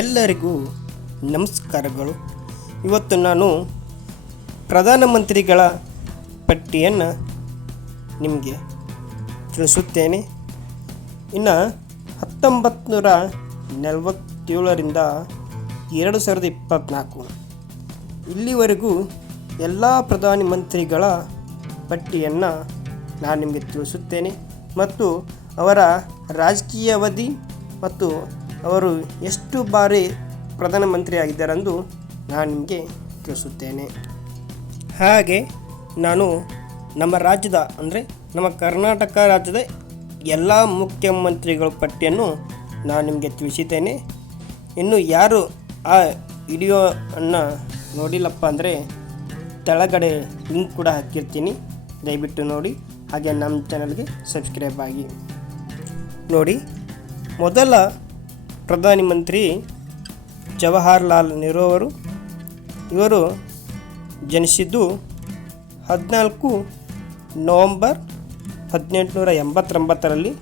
ಎಲ್ಲರಿಗೂ ನಮಸ್ಕಾರಗಳು. ಇವತ್ತು ನಾನು ಪ್ರಧಾನಮಂತ್ರಿಗಳ ಪಟ್ಟಿಯನ್ನು ನಿಮಗೆ ತಿಳಿಸುತ್ತೇನೆ. ಇನ್ನು ಹತ್ತೊಂಬತ್ತು ನೂರ ನಲವತ್ತೇಳರಿಂದ ಎರಡು ಸಾವಿರದ ಇಪ್ಪತ್ತ್ನಾಲ್ಕು ಇಲ್ಲಿವರೆಗೂ ಎಲ್ಲ ಪ್ರಧಾನಿ ಮಂತ್ರಿಗಳ ಪಟ್ಟಿಯನ್ನು ನಾನು ನಿಮಗೆ ತಿಳಿಸುತ್ತೇನೆ. ಮತ್ತು ಅವರ ರಾಜಕೀಯ ಅವಧಿ ಮತ್ತು ಅವರು ಎಷ್ಟು ಬಾರಿ ಪ್ರಧಾನಮಂತ್ರಿ ಆಗಿದ್ದಾರೆಂದು ನಾನು ನಿಮಗೆ ತಿಳಿಸುತ್ತೇನೆ. ಹಾಗೆ ನಾನು ನಮ್ಮ ರಾಜ್ಯದ, ಅಂದರೆ ನಮ್ಮ ಕರ್ನಾಟಕ ರಾಜ್ಯದ ಎಲ್ಲ ಮುಖ್ಯಮಂತ್ರಿಗಳ ಪಟ್ಟಿಯನ್ನು ನಾನು ನಿಮಗೆ ತಿಳಿಸಿದ್ದೇನೆ. ಇನ್ನು ಯಾರು ಆ ವಿಡಿಯೋವನ್ನು ನೋಡಿಲ್ಲಪ್ಪ ಅಂದರೆ ಕೆಳಗಡೆ ಲಿಂಕ್ ಕೂಡ ಹಾಕಿರ್ತೀನಿ. ದಯವಿಟ್ಟು ನೋಡಿ. ಹಾಗೆ ನಮ್ಮ ಚಾನಲ್ಗೆ ಸಬ್ಸ್ಕ್ರೈಬ್ ಆಗಿ. ನೋಡಿ, ಮೊದಲ ಪ್ರಧಾನಿ ಮಂತ್ರಿ ಜವಾಹರ್ಲಾಲ್ ನೆಹರು ಅವರು, ಇವರು ಜನಿಸಿದ್ದು ಹದಿನಾಲ್ಕು ನವಂಬರ್ ಹದಿನೆಂಟುನೂರ ಎಂಬತ್ತೊಂಬತ್ತರಲ್ಲಿ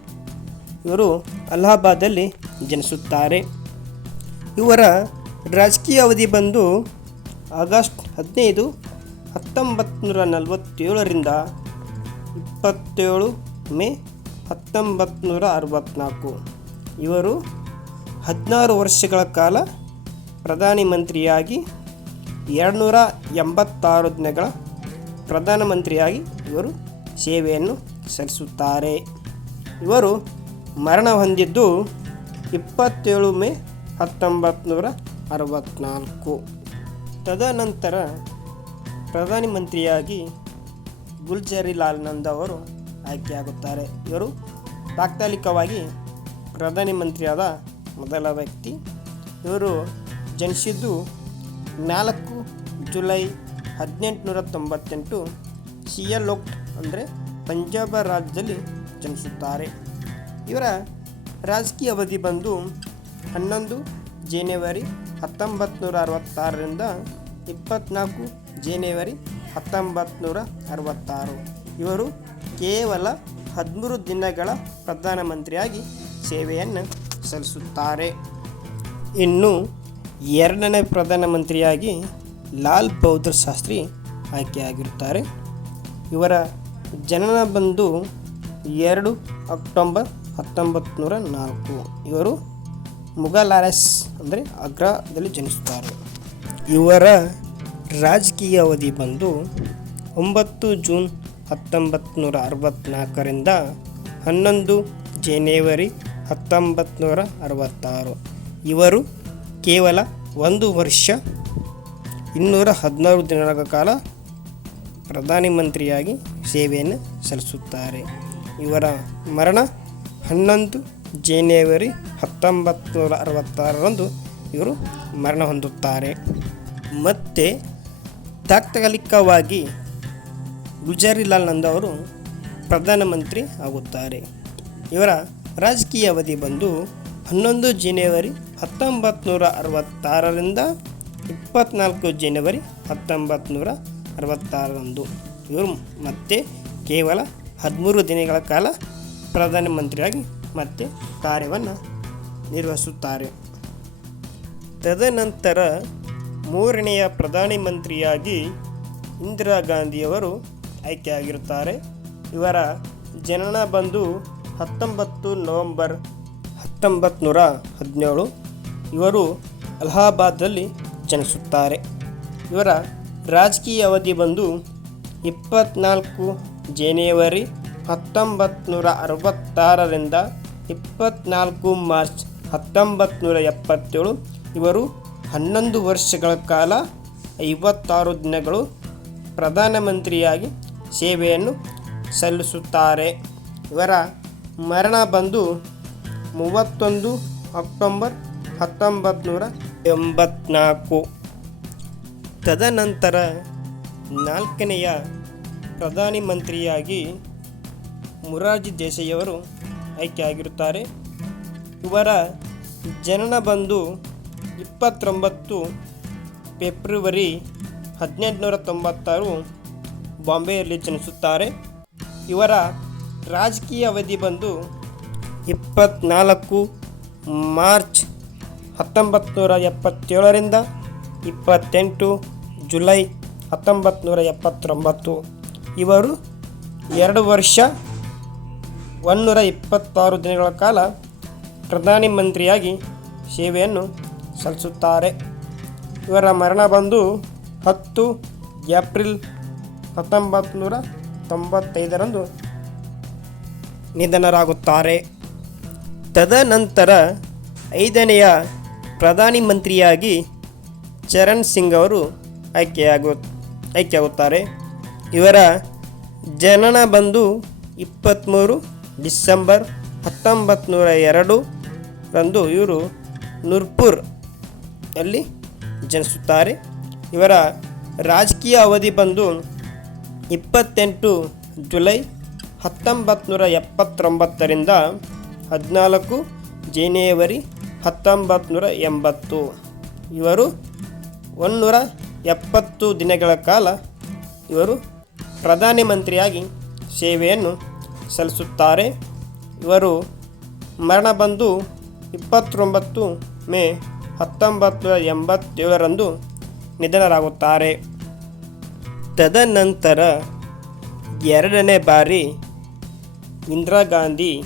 ಇವರು ಅಲಹಾಬಾದಲ್ಲಿ ಜನಿಸುತ್ತಾರೆ. ಇವರ ರಾಜಕೀಯ ಅವಧಿ ಬಂದು ಆಗಸ್ಟ್ ಹದಿನೈದು ಹತ್ತೊಂಬತ್ತು ನೂರ ನಲವತ್ತೇಳರಿಂದ ಇಪ್ಪತ್ತೇಳು ಮೇ ಹತ್ತೊಂಬತ್ತು ನೂರ ಅರವತ್ತ್ನಾಲ್ಕು. ಇವರು ಹದಿನಾರು ವರ್ಷಗಳ ಕಾಲ ಪ್ರಧಾನಿ ಮಂತ್ರಿಯಾಗಿ ಎರಡುನೂರ ಎಂಬತ್ತಾರು ದಿನಗಳ ಪ್ರಧಾನಮಂತ್ರಿಯಾಗಿ ಇವರು ಸೇವೆಯನ್ನು ಸಲ್ಲಿಸುತ್ತಾರೆ. ಇವರು ಮರಣ ಹೊಂದಿದ್ದು ಇಪ್ಪತ್ತೇಳು ಮೇ ಹತ್ತೊಂಬತ್ತು ನೂರ ಅರವತ್ತ್ನಾಲ್ಕು ತದನಂತರ ಪ್ರಧಾನಿ ಮಂತ್ರಿಯಾಗಿ ಗುಲ್ಜರಿಲಾಲ್ ನಂದ ಅವರು ಆಯ್ಕೆಯಾಗುತ್ತಾರೆ. ಇವರು ತಾತ್ಕಾಲಿಕವಾಗಿ ಪ್ರಧಾನಿ ಮಂತ್ರಿಯಾದ ಮೊದಲ ವ್ಯಕ್ತಿ. ಇವರು ಜನಿಸಿದ್ದು ನಾಲ್ಕು ಜುಲೈ ಹದಿನೆಂಟುನೂರ ತೊಂಬತ್ತೆಂಟು. ಸಿಯಲೋಕ್ಟ್ ಅಂದರೆ ಪಂಜಾಬ ರಾಜ್ಯದಲ್ಲಿ ಜನಿಸುತ್ತಾರೆ. ಇವರ ರಾಜಕೀಯ ಅವಧಿ ಬಂದು ಹನ್ನೊಂದು ಜನವರಿ ಹತ್ತೊಂಬತ್ತು ನೂರ ಅರವತ್ತಾರರಿಂದ ಇಪ್ಪತ್ತ್ನಾಲ್ಕು ಜನವರಿ ಹತ್ತೊಂಬತ್ತು ನೂರ ಅರವತ್ತಾರು. ಇವರು ಕೇವಲ ಹದಿಮೂರು ದಿನಗಳ ಪ್ರಧಾನಮಂತ್ರಿಯಾಗಿ ಸೇವೆಯನ್ನು ಸಲ್ಲಿಸುತ್ತಾರೆ. ಇನ್ನು ಎರಡನೇ ಪ್ರಧಾನಮಂತ್ರಿಯಾಗಿ ಲಾಲ್ ಬಹದ್ದೂರ್ ಶಾಸ್ತ್ರಿ ಆಯ್ಕೆಯಾಗಿರುತ್ತಾರೆ. ಇವರ ಜನನ ಬಂದು ಎರಡು ಅಕ್ಟೋಬರ್ ಹತ್ತೊಂಬತ್ತು ನೂರ ನಾಲ್ಕು. ಇವರು ಮುಗಲಾರಸ್ ಅಂದರೆ ಆಗ್ರಾದಲ್ಲಿ ಜನಿಸುತ್ತಾರೆ. ಇವರ ರಾಜಕೀಯ ಅವಧಿ ಬಂದು ಒಂಬತ್ತು ಜೂನ್ ಹತ್ತೊಂಬತ್ತು ನೂರ ಅರವತ್ತ್ನಾಲ್ಕರಿಂದ ಹನ್ನೊಂದು ಜನವರಿ ಹತ್ತೊಂಬತ್ತು ನೂರ ಅರವತ್ತಾರು. ಇವರು ಕೇವಲ ಒಂದು ವರ್ಷ, ಇನ್ನೂರ ಹದಿನಾರು ದಿನಗಳ ಕಾಲ ಪ್ರಧಾನಿ ಮಂತ್ರಿಯಾಗಿ ಸೇವೆಯನ್ನು ಸಲ್ಲಿಸುತ್ತಾರೆ. ಇವರ ಮರಣ ಹನ್ನೊಂದು ಜನವರಿ ಹತ್ತೊಂಬತ್ತು ನೂರ ಅರವತ್ತಾರರಂದು ಇವರು ಮರಣ ಹೊಂದುತ್ತಾರೆ. ಮತ್ತು ತಾತ್ಕಾಲಿಕವಾಗಿ ಗುಜರಿಲಾಲ್ ನಂದ್ ಅವರು ಪ್ರಧಾನಮಂತ್ರಿ ಆಗುತ್ತಾರೆ. ಇವರ ರಾಜಕೀಯ ಅವಧಿ ಬಂದು ಹನ್ನೊಂದು ಜನವರಿ ಹತ್ತೊಂಬತ್ತು ನೂರ ಅರವತ್ತಾರರಿಂದ ಇಪ್ಪತ್ತ್ನಾಲ್ಕು ಜನವರಿ ಹತ್ತೊಂಬತ್ತು ನೂರ ಅರವತ್ತಾರರಂದು ಇವರು ಮತ್ತೆ ಕೇವಲ ಹದಿಮೂರು ದಿನಗಳ ಕಾಲ ಪ್ರಧಾನಮಂತ್ರಿಯಾಗಿ ಮತ್ತೆ ಕಾರ್ಯವನ್ನು ನಿರ್ವಹಿಸುತ್ತಾರೆ. ತದನಂತರ ಮೂರನೆಯ ಪ್ರಧಾನಮಂತ್ರಿಯಾಗಿ ಇಂದಿರಾ ಗಾಂಧಿಯವರು ಆಯ್ಕೆಯಾಗಿರುತ್ತಾರೆ. ಇವರ ಜನನ ಬಂದು ಹತ್ತೊಂಬತ್ತು ನವಂಬರ್ ಹತ್ತೊಂಬತ್ತು ಹದಿನೇಳು ಇವರು ಅಲಹಾಬಾದಲ್ಲಿ ಜನಿಸುತ್ತಾರೆ. ಇವರ ರಾಜಕೀಯ ಅವಧಿ ಬಂದು ಇಪ್ಪತ್ನಾಲ್ಕು ಜನವರಿ ಹತ್ತೊಂಬತ್ತು ನೂರ ಅರವತ್ತಾರರಿಂದ ಇಪ್ಪತ್ತ್ನಾಲ್ಕು ಮಾರ್ಚ್ ಹತ್ತೊಂಬತ್ತು ನೂರ ಎಪ್ಪತ್ತೇಳು ಇವರು ಹನ್ನೊಂದು ವರ್ಷಗಳ ಕಾಲ ಐವತ್ತಾರು ದಿನಗಳು ಪ್ರಧಾನಮಂತ್ರಿಯಾಗಿ ಸೇವೆಯನ್ನು ಸಲ್ಲಿಸುತ್ತಾರೆ. ಇವರ ಮರಣ ಬಂದು ಮೂವತ್ತೊಂದು ಅಕ್ಟೋಬರ್ ಹತ್ತೊಂಬತ್ತು ನೂರ ಎಂಬತ್ನಾಲ್ಕು. ತದನಂತರ ನಾಲ್ಕನೆಯ ಪ್ರಧಾನಿ ಮಂತ್ರಿಯಾಗಿ ಮುರಾರ್ಜಿ ದೇಸಾಯಿಯವರು ಆಯ್ಕೆಯಾಗಿರುತ್ತಾರೆ. ಇವರ ಜನನ ಬಂದು ಇಪ್ಪತ್ತೊಂಬತ್ತು ಫೆಬ್ರವರಿ ಹದಿನೆಂಟುನೂರ ತೊಂಬತ್ತಾರು ಬಾಂಬೆಯಲ್ಲಿ ಜನಿಸುತ್ತಾರೆ. ಇವರ ರಾಜಕೀಯ ಅವಧಿ ಬಂದು ಇಪ್ಪತ್ನಾಲ್ಕು ಮಾರ್ಚ್ ಹತ್ತೊಂಬತ್ತು ನೂರ ಎಪ್ಪತ್ತೇಳರಿಂದ ಇಪ್ಪತ್ತೆಂಟು ಜುಲೈ ಹತ್ತೊಂಬತ್ತು ನೂರ ಎಪ್ಪತ್ತೊಂಬತ್ತು. ಇವರು ಎರಡು ವರ್ಷ ಒಂನ್ನೂರ ಇಪ್ಪತ್ತಾರು ದಿನಗಳ ಕಾಲ ಪ್ರಧಾನಿ ಮಂತ್ರಿಯಾಗಿ ಸೇವೆಯನ್ನು ಸಲ್ಲಿಸುತ್ತಾರೆ. ಇವರ ಮರಣ ಬಂದು ಹತ್ತು ಏಪ್ರಿಲ್ ಹತ್ತೊಂಬತ್ತು ನೂರ ತೊಂಬತ್ತೈದರಂದು ನಿಧನರಾಗುತ್ತಾರೆ. ತದನಂತರ ಐದನೆಯ ಪ್ರಧಾನಿ ಮಂತ್ರಿಯಾಗಿ ಚರಣ್ ಸಿಂಗ್ ಅವರು ಆಯ್ಕೆಯಾಗು, ಆಯ್ಕೆಯಾಗುತ್ತಾರೆ. ಇವರ ಜನನ ಬಂದು ಇಪ್ಪತ್ತ್ಮೂರು ಡಿಸೆಂಬರ್ ಹತ್ತೊಂಬತ್ತು ನೂರ ಎರಡು ರಂದು ಇವರು ನೂರ್ಪುರ್ ಅಲ್ಲಿ ಜನಿಸುತ್ತಾರೆ. ಇವರ ರಾಜಕೀಯ ಅವಧಿ ಬಂದು ಇಪ್ಪತ್ತೆಂಟು ಜುಲೈ ಹತ್ತೊಂಬತ್ತು ನೂರ ಎಪ್ಪತ್ತೊಂಬತ್ತರಿಂದ ಹದಿನಾಲ್ಕು ಜನವರಿ ಹತ್ತೊಂಬತ್ತು ನೂರ ಎಂಬತ್ತು ಇವರು ಒಂನ್ನೂರ ಎಪ್ಪತ್ತು ದಿನಗಳ ಕಾಲ ಇವರು ಪ್ರಧಾನಿ ಮಂತ್ರಿಯಾಗಿ ಸೇವೆಯನ್ನು ಸಲ್ಲಿಸುತ್ತಾರೆ. ಇವರು ಮರಣ ಬಂದು ಇಪ್ಪತ್ತೊಂಬತ್ತು ಮೇ ಹತ್ತೊಂಬತ್ತು ನೂರ ಎಂಬತ್ತೇಳರಂದು ನಿಧನರಾಗುತ್ತಾರೆ. ತದನಂತರ ಎರಡನೇ ಬಾರಿ ಇಂದಿರಾ ಗಾಂಧಿ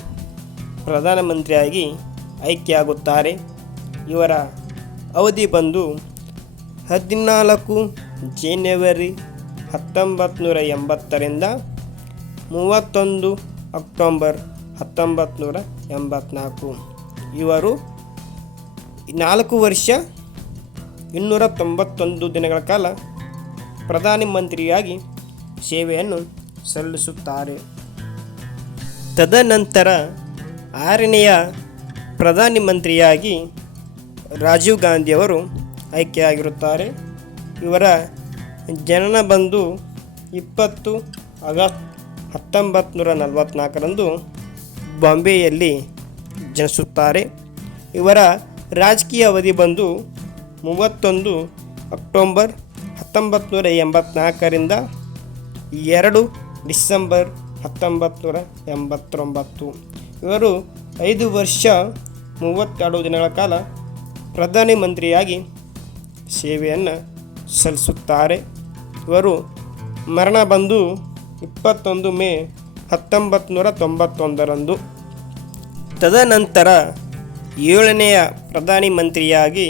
ಪ್ರಧಾನಮಂತ್ರಿಯಾಗಿ ಆಯ್ಕೆಯಾಗುತ್ತಾರೆ. ಇವರ ಅವಧಿ ಬಂದು ಹದಿನಾಲ್ಕು ಜನವರಿ ಹತ್ತೊಂಬತ್ತು ನೂರ ಎಂಬತ್ತರಿಂದ ಮೂವತ್ತೊಂದು ಅಕ್ಟೋಬರ್ ಹತ್ತೊಂಬತ್ತು ನೂರ ಎಂಬತ್ನಾಲ್ಕು. ಇವರು ನಾಲ್ಕು ವರ್ಷ ಇನ್ನೂರ ತೊಂಬತ್ತೊಂದು ದಿನಗಳ ಕಾಲ ಪ್ರಧಾನಮಂತ್ರಿಯಾಗಿ ಸೇವೆಯನ್ನು ಸಲ್ಲಿಸುತ್ತಾರೆ. ತದನಂತರ ಆರನೆಯ ಪ್ರಧಾನಿ ಮಂತ್ರಿಯಾಗಿ ರಾಜೀವ್ ಗಾಂಧಿಯವರು ಆಯ್ಕೆಯಾಗಿರುತ್ತಾರೆ. ಇವರ ಜನನ ಬಂದು ಇಪ್ಪತ್ತು ಆಗಸ್ಟ್ ಹತ್ತೊಂಬತ್ತು ನೂರ ನಲವತ್ತ್ನಾಲ್ಕರಂದು ಬಾಂಬೆಯಲ್ಲಿ ಜನಿಸುತ್ತಾರೆ. ಇವರ ರಾಜಕೀಯ ಅವಧಿ ಬಂದು ಮೂವತ್ತೊಂದು ಅಕ್ಟೋಬರ್ ಹತ್ತೊಂಬತ್ತು ನೂರ ಎಂಬತ್ನಾಲ್ಕರಿಂದ ಎರಡು ಡಿಸೆಂಬರ್ ಹತ್ತೊಂಬತ್ತು ನೂರ ಎಂಬತ್ತೊಂಬತ್ತು. ಇವರು ಐದು ವರ್ಷ ಮೂವತ್ತೆರಡು ದಿನಗಳ ಕಾಲ ಪ್ರಧಾನಿ ಮಂತ್ರಿಯಾಗಿ ಸೇವೆಯನ್ನು ಸಲ್ಲಿಸುತ್ತಾರೆ. ಇವರು ಮರಣ ಬಂದು ಇಪ್ಪತ್ತೊಂದು ಮೇ ಹತ್ತೊಂಬತ್ತು ನೂರ ತೊಂಬತ್ತೊಂದರಂದು ತದನಂತರ ಏಳನೆಯ ಪ್ರಧಾನಿ ಮಂತ್ರಿಯಾಗಿ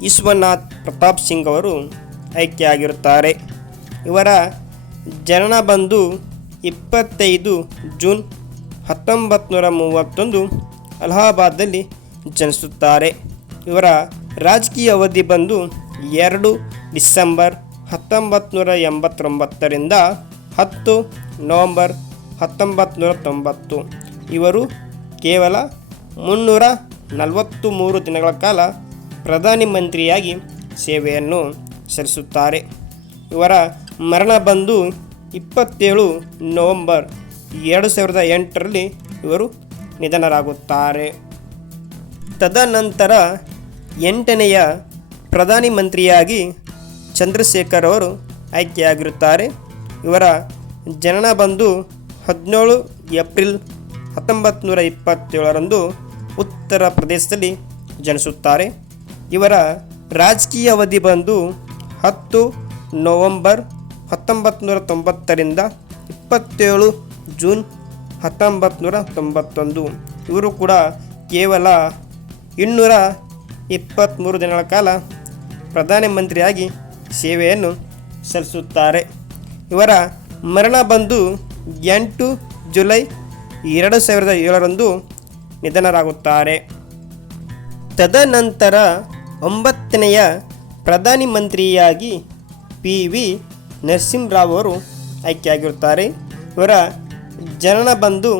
ವಿಶ್ವನಾಥ್ ಪ್ರತಾಪ್ ಸಿಂಗ್ ಅವರು ಆಯ್ಕೆಯಾಗಿರುತ್ತಾರೆ. ಇವರ ಜನನ ಬಂದು ಇಪ್ಪತ್ತೈದು ಜೂನ್ ಹತ್ತೊಂಬತ್ತು ನೂರ ಮೂವತ್ತೊಂದು ಅಲಹಾಬಾದಲ್ಲಿ ಜನಿಸುತ್ತಾರೆ. ಇವರ ರಾಜಕೀಯ ಅವಧಿ ಬಂದು ಎರಡು ಡಿಸೆಂಬರ್ ಹತ್ತೊಂಬತ್ತು ನೂರ ಎಂಬತ್ತೊಂಬತ್ತರಿಂದ ಹತ್ತು ನವಂಬರ್ ಹತ್ತೊಂಬತ್ತು ನೂರ ತೊಂಬತ್ತು. ಇವರು ಕೇವಲ ಮುನ್ನೂರ ನಲವತ್ತು ಮೂರು ದಿನಗಳ ಕಾಲ ಪ್ರಧಾನಿ ಮಂತ್ರಿಯಾಗಿ ಸೇವೆಯನ್ನು ಸಲ್ಲಿಸುತ್ತಾರೆ. ಇವರ ಮರಣ ಬಂದು ಇಪ್ಪತ್ತೇಳು ನವಂಬರ್ ಎರಡು ಸಾವಿರದ ಎಂಟರಲ್ಲಿ ಇವರು ನಿಧನರಾಗುತ್ತಾರೆ. ತದನಂತರ ಎಂಟನೆಯ ಪ್ರಧಾನಿ ಮಂತ್ರಿಯಾಗಿ ಚಂದ್ರಶೇಖರ್ ಅವರು ಆಯ್ಕೆಯಾಗಿರುತ್ತಾರೆ. ಇವರ ಜನನ ಬಂದು ಹದಿನೇಳು ಏಪ್ರಿಲ್ ಹತ್ತೊಂಬತ್ತು ನೂರ ಇಪ್ಪತ್ತೇಳರಂದು ಉತ್ತರ ಪ್ರದೇಶದಲ್ಲಿ ಜನಿಸುತ್ತಾರೆ. ಇವರ ರಾಜಕೀಯ ಅವಧಿ ಬಂದು ಹತ್ತು ನವಂಬರ್ ಹತ್ತೊಂಬತ್ತು ನೂರ ತೊಂಬತ್ತರಿಂದ ಇಪ್ಪತ್ತೇಳು ಜೂನ್ ಹತ್ತೊಂಬತ್ತು ನೂರ ತೊಂಬತ್ತೊಂದು ಇವರು ಕೂಡ ಕೇವಲ ಇನ್ನೂರ ಇಪ್ಪತ್ತ್ಮೂರು ದಿನಗಳ ಕಾಲ ಪ್ರಧಾನಮಂತ್ರಿಯಾಗಿ ಸೇವೆಯನ್ನು ಸಲ್ಲಿಸುತ್ತಾರೆ. ಇವರ ಮರಣ ಬಂದು ಎಂಟು ಜುಲೈ ಎರಡು ಸಾವಿರದ ಏಳರಂದು ನಿಧನರಾಗುತ್ತಾರೆ. ತದನಂತರ ಒಂಬತ್ತನೆಯ ಪ್ರಧಾನಿ ಮಂತ್ರಿಯಾಗಿ ಪಿ ವಿ ನರಸಿಂಹರಾವ್ ಅವರು ಆಯ್ಕೆಯಾಗಿರುತ್ತಾರೆ. ಇವರ ಜನನ ಬಂದು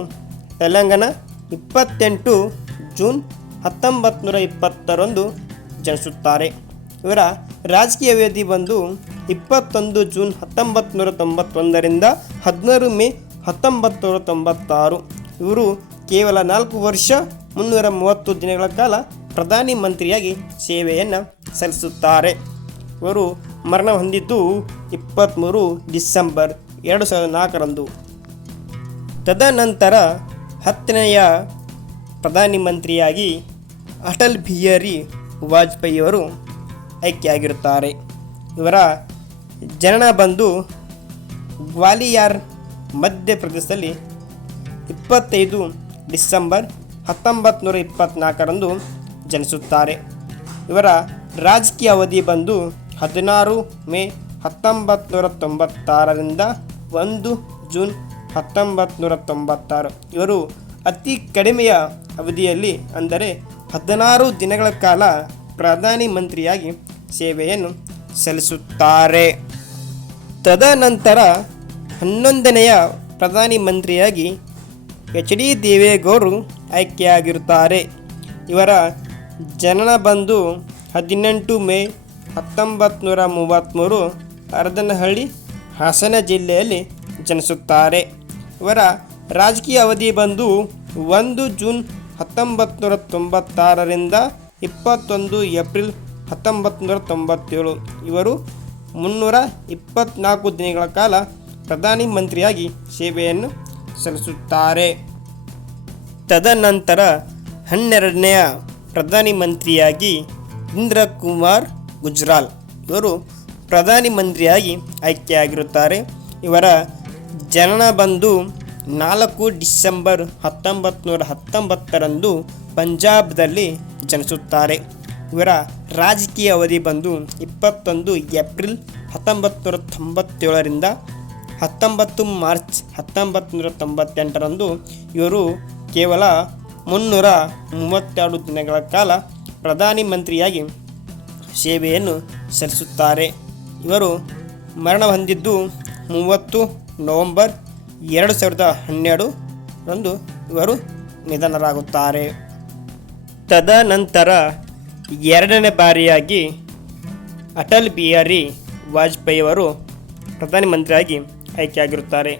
ತೆಲಂಗಾಣ, ಇಪ್ಪತ್ತೆಂಟು ಜೂನ್ ಹತ್ತೊಂಬತ್ತು ನೂರ ಇಪ್ಪತ್ತರಂದು ಜನಿಸುತ್ತಾರೆ. ಇವರ ರಾಜಕೀಯ ವೇದಿ ಬಂದು ಇಪ್ಪತ್ತೊಂದು ಜೂನ್ ಹತ್ತೊಂಬತ್ತು ನೂರ ತೊಂಬತ್ತೊಂದರಿಂದ ಹದಿನಾರು ಮೇ ಹತ್ತೊಂಬತ್ತು ನೂರ ತೊಂಬತ್ತಾರು. ಇವರು ಕೇವಲ ನಾಲ್ಕು ವರ್ಷ, ಮುನ್ನೂರ ಮೂವತ್ತು ದಿನಗಳ ಕಾಲ ಪ್ರಧಾನಿ ಮಂತ್ರಿಯಾಗಿ ಸೇವೆಯನ್ನು ಸಲ್ಲಿಸುತ್ತಾರೆ. ಇವರು ಮರಣ ಹೊಂದಿದ್ದು ಇಪ್ಪತ್ತ್ಮೂರು ಡಿಸೆಂಬರ್ ಎರಡು ಸಾವಿರದ ನಾಲ್ಕರಂದು. ತದನಂತರ ಹತ್ತನೆಯ ಪ್ರಧಾನಿ ಮಂತ್ರಿಯಾಗಿ ಅಟಲ್ ಬಿಹಾರಿ ವಾಜಪೇಯಿಯವರು ಆಯ್ಕೆಯಾಗಿರುತ್ತಾರೆ. ಇವರ ಜನನ ಬಂದು ಗ್ವಾಲಿಯಾರ್ ಮಧ್ಯಪ್ರದೇಶದಲ್ಲಿ ಇಪ್ಪತ್ತೈದು ಡಿಸೆಂಬರ್ ಹತ್ತೊಂಬತ್ತು ನೂರ ಇಪ್ಪತ್ತ್ನಾಲ್ಕರಂದು ಜನಿಸುತ್ತಾರೆ. ಇವರ ರಾಜಕೀಯ ಅವಧಿ ಬಂದು ಹದಿನಾರು ಮೇ ಹತ್ತೊಂಬತ್ತು ತೊಂಬತ್ತಾರರಿಂದ ಒಂದು ಜೂನ್ ಹತ್ತೊಂಬತ್ತು ತೊಂಬತ್ತಾರು ಇವರು ಅತಿ ಕಡಿಮೆಯ ಅವಧಿಯಲ್ಲಿ ಅಂದರೆ ಹದಿನಾರು ದಿನಗಳ ಕಾಲ ಪ್ರಧಾನಿ ಮಂತ್ರಿಯಾಗಿ ಸೇವೆಯನ್ನು ಸಲ್ಲಿಸುತ್ತಾರೆ. ತದನಂತರ ಹನ್ನೊಂದನೆಯ ಪ್ರಧಾನಿ ಮಂತ್ರಿಯಾಗಿ ಎಚ್ ಡಿ ದೇವೇಗೌಡರು ಆಯ್ಕೆಯಾಗಿರುತ್ತಾರೆ. ಇವರ ಜನನ ಬಂದು ಹದಿನೆಂಟು ಮೇ ಹತ್ತೊಂಬತ್ತು ನೂರ ಮೂವತ್ತ್ಮೂರು ಹರದನಹಳ್ಳಿ ಹಾಸನ ಜಿಲ್ಲೆಯಲ್ಲಿ ಜನಿಸುತ್ತಾರೆ. ಇವರ ರಾಜಕೀಯ ಅವಧಿ ಬಂದು ಒಂದು ಜೂನ್ ಹತ್ತೊಂಬತ್ತು ನೂರ ತೊಂಬತ್ತಾರರಿಂದ ಇಪ್ಪತ್ತೊಂದು ಏಪ್ರಿಲ್ ಹತ್ತೊಂಬತ್ತು ನೂರ ತೊಂಬತ್ತೇಳು ಇವರು ಮುನ್ನೂರ ಇಪ್ಪತ್ನಾಲ್ಕು ದಿನಗಳ ಕಾಲ ಪ್ರಧಾನಿ ಮಂತ್ರಿಯಾಗಿ ಸೇವೆಯನ್ನು ಸಲ್ಲಿಸುತ್ತಾರೆ. ತದನಂತರ ಹನ್ನೆರಡನೆಯ ಪ್ರಧಾನಿ ಮಂತ್ರಿಯಾಗಿ ಇಂದ್ರ ಕುಮಾರ್ ಗುಜ್ರಾಲ್. ಇವರು ಪ್ರಧಾನಿ ಮಂತ್ರಿಯಾಗಿ ಆಯ್ಕೆಯಾಗಿರುತ್ತಾರೆ. ಇವರ ಜನನ ಬಂದು ನಾಲ್ಕು ಡಿಸೆಂಬರ್ ಹತ್ತೊಂಬತ್ತು ನೂರ ಹತ್ತೊಂಬತ್ತರಂದು ಪಂಜಾಬ್ದಲ್ಲಿ ಜನಿಸುತ್ತಾರೆ. ಇವರ ರಾಜಕೀಯ ಅವಧಿ ಬಂದು ಇಪ್ಪತ್ತೊಂದು ಏಪ್ರಿಲ್ ಹತ್ತೊಂಬತ್ತು ನೂರ ತೊಂಬತ್ತೇಳರಿಂದ ಹತ್ತೊಂಬತ್ತು ಮಾರ್ಚ್ ಹತ್ತೊಂಬತ್ತು ನೂರ ತೊಂಬತ್ತೆಂಟರಂದು ಇವರು ಕೇವಲ ಮುನ್ನೂರ ಮೂವತ್ತೆರಡು ದಿನಗಳ ಕಾಲ ಪ್ರಧಾನಿ ಮಂತ್ರಿಯಾಗಿ ಸೇವೆಯನ್ನು ಸಲ್ಲಿಸುತ್ತಾರೆ. ಇವರು ಮರಣ ಹೊಂದಿದ್ದು ಮೂವತ್ತು ನವೆಂಬರ್ ಎರಡು ಸಾವಿರದ ಹನ್ನೆರಡು ರಂದು ಇವರು ನಿಧನರಾಗುತ್ತಾರೆ. ತದನಂತರ ಎರಡನೇ ಬಾರಿಯಾಗಿ ಅಟಲ್ ಬಿಹಾರಿ ವಾಜಪೇಯಿ ಅವರು ಪ್ರಧಾನಮಂತ್ರಿಯಾಗಿ ಆಯ್ಕೆಯಾಗಿರುತ್ತಾರೆ.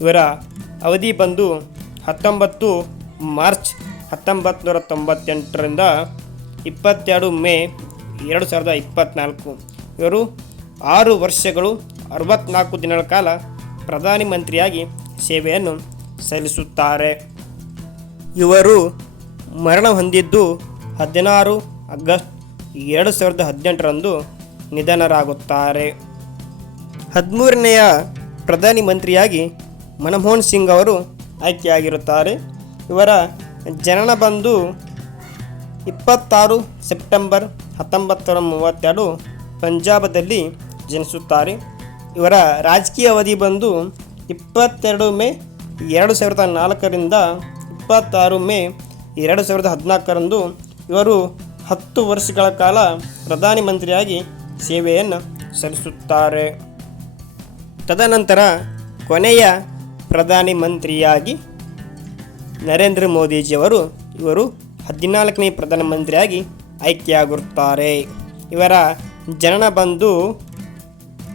ಇವರ ಅವಧಿ ಬಂದು ಹತ್ತೊಂಬತ್ತು ಮಾರ್ಚ್ ಹತ್ತೊಂಬತ್ತು ನೂರ ತೊಂಬತ್ತೆಂಟರಿಂದ ಇಪ್ಪತ್ತೆರಡು ಮೇ ಎರಡು ಸಾವಿರದ ಇಪ್ಪತ್ತ್ನಾಲ್ಕು ಇವರು ಆರು ವರ್ಷಗಳು, ಅರವತ್ನಾಲ್ಕು ದಿನಗಳ ಕಾಲ ಪ್ರಧಾನಿ ಮಂತ್ರಿಯಾಗಿ ಸೇವೆಯನ್ನು ಸಲ್ಲಿಸುತ್ತಾರೆ. ಇವರು ಮರಣ ಹೊಂದಿದ್ದು ಹದಿನಾರು ಆಗಸ್ಟ್ ಎರಡು ಸಾವಿರದ ಹದಿನೆಂಟರಂದು ನಿಧನರಾಗುತ್ತಾರೆ. ಹದಿಮೂರನೆಯ ಪ್ರಧಾನಿ ಮಂತ್ರಿಯಾಗಿ ಮನಮೋಹನ್ ಸಿಂಗ್ ಅವರು ಆಯ್ಕೆಯಾಗಿರುತ್ತಾರೆ. ಇವರ ಜನನ ಬಂದು ಇಪ್ಪತ್ತಾರು ಸೆಪ್ಟೆಂಬರ್ ಹತ್ತೊಂಬತ್ತು ನೂರ ಮೂವತ್ತೆರಡು ಪಂಜಾಬದಲ್ಲಿ ಜನಿಸುತ್ತಾರೆ. ಇವರ ರಾಜಕೀಯ ಅವಧಿ ಬಂದು ಇಪ್ಪತ್ತೆರಡು ಮೇ ಎರಡು ಸಾವಿರದ ನಾಲ್ಕರಿಂದ ಇಪ್ಪತ್ತಾರು ಮೇ ಎರಡು ಸಾವಿರದ ಹದಿನಾಲ್ಕರಂದು ಇವರು ಹತ್ತು ವರ್ಷಗಳ ಕಾಲ ಪ್ರಧಾನಿ ಮಂತ್ರಿಯಾಗಿ ಸೇವೆಯನ್ನು ಸಲ್ಲಿಸುತ್ತಾರೆ. ತದನಂತರ ಕೊನೆಯ ಪ್ರಧಾನಿ ಮಂತ್ರಿಯಾಗಿ ನರೇಂದ್ರ ಮೋದಿಜಿಯವರು ಇವರು ಹದಿನಾಲ್ಕನೇ ಪ್ರಧಾನಮಂತ್ರಿಯಾಗಿ ಆಯ್ಕೆಯಾಗುತ್ತಾರೆ. ಇವರ ಜನನ ಬಂದು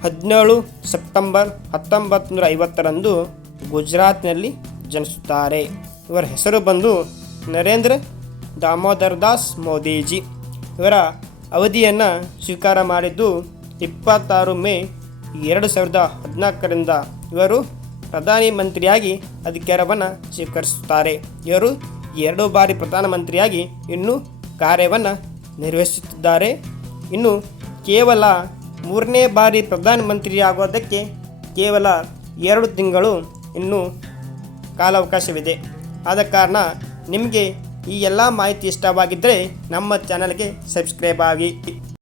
ಹದಿನೇಳು ಸೆಪ್ಟೆಂಬರ್ ಹತ್ತೊಂಬತ್ತು ನೂರ ಐವತ್ತರಂದು ಗುಜರಾತ್ನಲ್ಲಿ ಜನಿಸುತ್ತಾರೆ. ಇವರ ಹೆಸರು ಬಂದು ನರೇಂದ್ರ ದಾಮೋದರ್ ದಾಸ್ ಮೋದಿಜಿ. ಇವರ ಅವಧಿಯನ್ನು ಸ್ವೀಕಾರ ಮಾಡಿದ್ದು ಇಪ್ಪತ್ತಾರು ಮೇ ಎರಡು ಸಾವಿರದ ಹದಿನಾಲ್ಕರಿಂದ ಇವರು ಪ್ರಧಾನಿ ಮಂತ್ರಿಯಾಗಿ ಅಧಿಕಾರವನ್ನು ಸ್ವೀಕರಿಸುತ್ತಾರೆ. ಇವರು ಎರಡು ಬಾರಿ ಪ್ರಧಾನಮಂತ್ರಿಯಾಗಿ ಇನ್ನೂ ಕಾರ್ಯವನ್ನು ನಿರ್ವಹಿಸುತ್ತಿದ್ದಾರೆ. ಇನ್ನು ಕೇವಲ ಮೂರನೇ ಬಾರಿ ಪ್ರಧಾನಮಂತ್ರಿ ಆಗೋದಕ್ಕೆ ಕೇವಲ ಎರಡು ತಿಂಗಳು ಇನ್ನೂ ಕಾಲಾವಕಾಶವಿದೆ. ಆದ ಕಾರಣ ನಿಮಗೆ ಈ ಎಲ್ಲ ಮಾಹಿತಿ ಇಷ್ಟವಾಗಿದ್ದರೆ ನಮ್ಮ ಚಾನಲ್ಗೆ ಸಬ್ಸ್ಕ್ರೈಬ್ ಆಗಿ